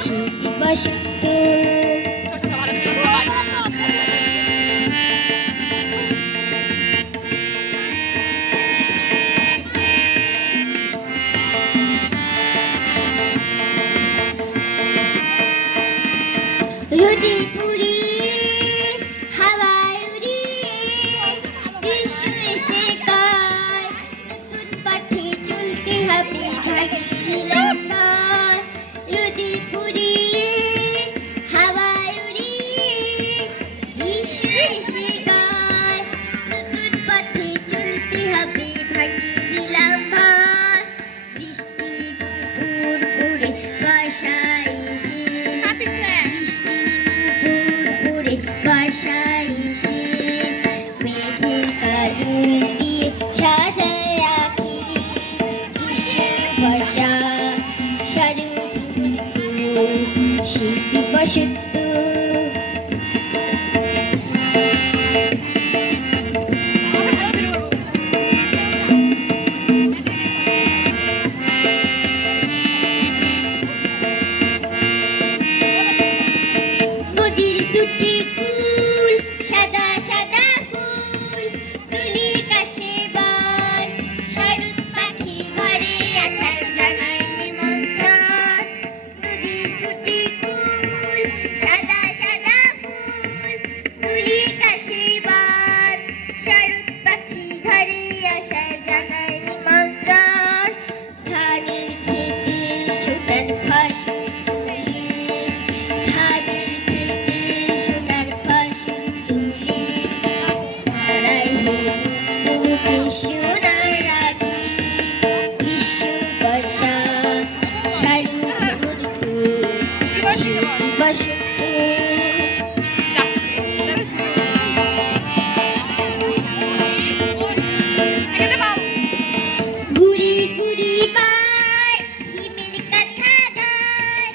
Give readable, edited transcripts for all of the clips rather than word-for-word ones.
শীতি বসন্ত রোদে পুরি হাওয়ায় উড়ি গ্রীষ্ম এসে কার নতুন পথে চলতে হবে ভাগিয়ে লম্বার রোদে পুরি হাওয়ায় উড়ি গ্রীষ্ম এসে কার নতুন পথে চলতে হবে ভাগিয়ে লম্বার বৃষ্টি পুর পুরে বাসায় এসে বাসায় এসে মেঘের কাজল দিয়ে সাজায় রাখি গ্রীষ্ম বর্ষা শরৎ শীত বসন্ত নদীর দুটি কুল সাদা সাদা ফুল তুলি কাশে বান শরৎ পাখি ঘরে আসার জানায় নিমন্ত্রণ নদীর দুটি কুল সাদা সাদা ফুল তুলি কাশে বান শরৎ পাখি ঘরে আসার জানায় নিমন্ত্রণ ধানের খেতে সোনার ফসল গুড়ি গুড়ি বার হিমের কথা গায়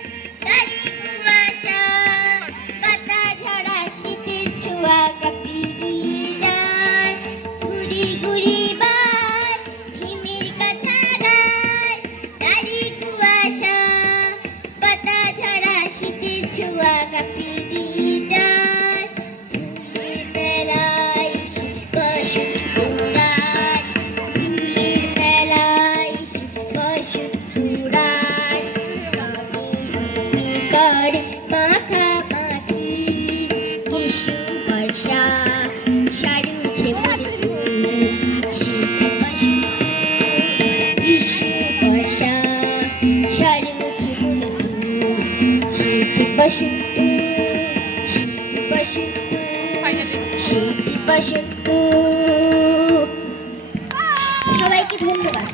তারি কুয়াশা পাতা ঝরা শীতের ছোঁয়া কাঁপিয়ে দিয়ে যায় গুড়ি গুড়ি বার হিমের কথা গায় তারি কুয়াশা পাতা ঝরা শীতের ছোঁয়া কাঁপিয়ে দিয়ে যায় ফুলের মেলায় এসে বসন্ত রাজ ফুলের মেলায় এসে বসন্ত রাজ রঙের মাখামাখি গ্রীষ্ম বর্ষা শরৎ মৃত্যু শীত বসন্ত গ্রীষ্ম বর্ষা শরৎ মৃত্যু শীত বসন্ত শীত বসন্ত শীত বসন্ত সবাইকে ধন্যবাদ।